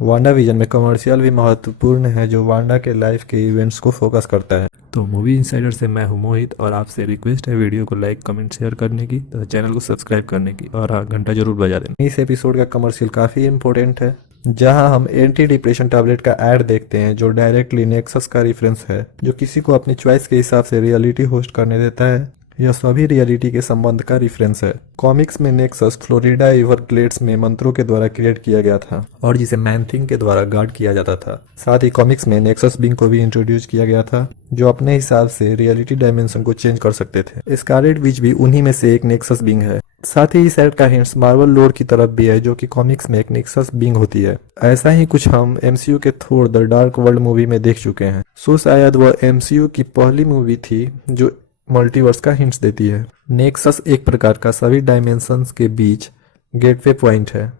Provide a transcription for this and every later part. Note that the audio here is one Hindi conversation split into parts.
वांडा विजन में कमर्शियल भी महत्वपूर्ण है जो वांडा के लाइफ के इवेंट्स को फोकस करता है। तो मूवी इंसाइडर से मैं हूं मोहित और आपसे रिक्वेस्ट है वीडियो को लाइक कमेंट शेयर करने की, तो चैनल को सब्सक्राइब करने की और हाँ घंटा जरूर बजा देना। इस एपिसोड का कमर्शियल काफ़ी इंपॉर्टेंट है जहां हम एंटी डिप्रेशन टैबलेट का ऐड देखते हैं जो डायरेक्टली नेक्सस का रेफरेंस है, जो किसी को अपनी चॉइस के हिसाब से रियलिटी होस्ट करने देता है। यह सभी रियलिटी के संबंध का रेफरेंस है। कॉमिक्स में नेक्सस फ्लोरिडा एवरग्लेड्स में मंत्रों के द्वारा क्रिएट किया गया था और जिसे मैन थिंग के द्वारा गार्ड किया जाता था। साथ ही कॉमिक्स में नेक्सस बिंग को भी इंट्रोड्यूस किया गया था जो अपने हिसाब से रियलिटी डायमेंशन को चेंज कर सकते थे। स्कारलेट विच भी उन्हीं में से एक नेक्सस बिंग है। साथ ही इस एड का हिंट्स मार्वल लोर की तरफ भी है जो कि कॉमिक्स में एक नेक्सस बिंग होती है। ऐसा ही कुछ हम एमसीयू के थोर द डार्क वर्ल्ड मूवी में देख चुके हैं। सो शायद वह एमसीयू की पहली मूवी थी जो मल्टीवर्स का हिंट्स देती है। नेक्सस एक प्रकार का सभी डायमेंशंस के बीच गेटवे पॉइंट है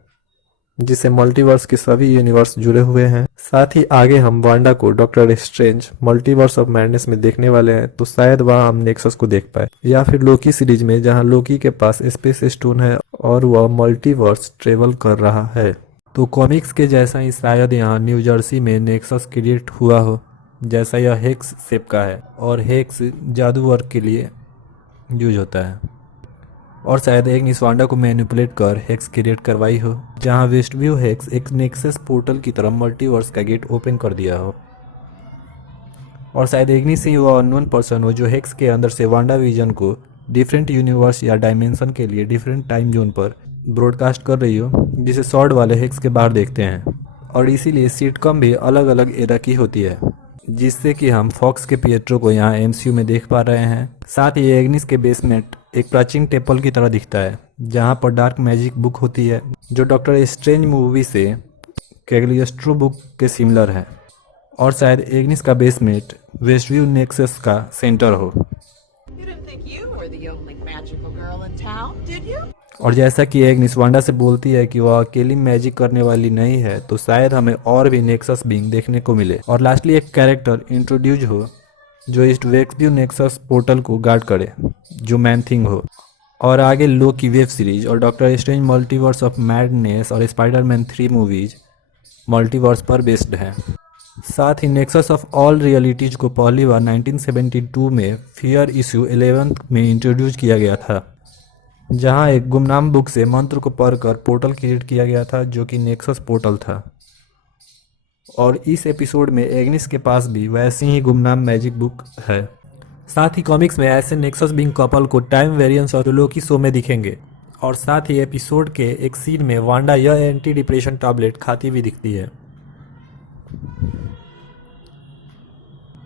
जिसे मल्टीवर्स के सभी यूनिवर्स जुड़े हुए हैं। साथ ही आगे हम वांडा को doctor strange multiverse of madness में देखने वाले हैं, तो शायद वहां हम नेक्सस को देख पाए, या फिर लोकी सीरीज में जहां लोकी के पास स्पेस स्टोन है और वह मल्टीवर्स ट्रेवल कर रहा है। तो कॉमिक्स के जैसा ही शायद यहाँ न्यू जर्सी में नेक्सस क्रिएट हुआ हो, जैसा यह हेक्स शेप का है और हेक्स जादू वर्क के लिए यूज होता है और शायद एक इस वांडा को मैनिपुलेट कर हेक्स क्रिएट करवाई हो, जहां वेस्टव्यू हेक्स एक नेक्सस पोर्टल की तरह मल्टीवर्स का गेट ओपन कर दिया हो और शायद एग्निस ही वह अननोन पर्सन हो जो हेक्स के अंदर से वांडा विजन को डिफरेंट यूनिवर्स या डायमेंशन के लिए डिफरेंट टाइम जोन पर ब्रॉडकास्ट कर रही हो, जिसे शॉर्ट वाले हेक्स के बाहर देखते हैं। और इसीलिए सिटकॉम भी अलग अलग एरा की होती है, जिससे कि हम फॉक्स के पिएट्रो को यहाँ एमसीयू में देख पा रहे हैं। साथ ही एग्निस के बेसमेंट एक प्राचीन टेम्पल की तरह दिखता है जहाँ पर डार्क मैजिक बुक होती है जो डॉक्टर स्ट्रेंज मूवी से कैग्लियोस्ट्रो बुक के सिमिलर है। और शायद एग्निस का बेसमेंट वेस्टव्यू नेक्सस का सेंटर हो। और जैसा कि एग्निस वांडा से बोलती है कि वह अकेली मैजिक करने वाली नहीं है, तो शायद हमें और भी नेक्सस बीइंग देखने को मिले। और लास्टली एक कैरेक्टर इंट्रोड्यूस हो जो इस वेस्टव्यू नेक्सस पोर्टल को गार्ड करे, जो मैन थिंग हो। और आगे लो की वेब सीरीज और doctor strange multiverse of madness और स्पाइडरमैन 3 मूवीज मल्टीवर्स पर बेस्ड हैं। साथ ही नेक्सस ऑफ ऑल रियलिटीज को पहली बार 1972 में फियर इशू 11 में इंट्रोड्यूस किया गया था, जहां एक गुमनाम बुक से मंत्र को पढ़कर पोर्टल क्रिएट किया गया था जो कि नेक्सस पोर्टल था। और इस एपिसोड में एग्निस के पास भी वैसी ही गुमनाम मैजिक बुक है। साथ ही कॉमिक्स में ऐसे नेक्सस बिंग कपल को टाइम वेरिएंस और लोकी शो में दिखेंगे। और साथ ही एपिसोड के एक सीन में वांडा यह एंटी डिप्रेशन टैबलेट खाती भी दिखती है।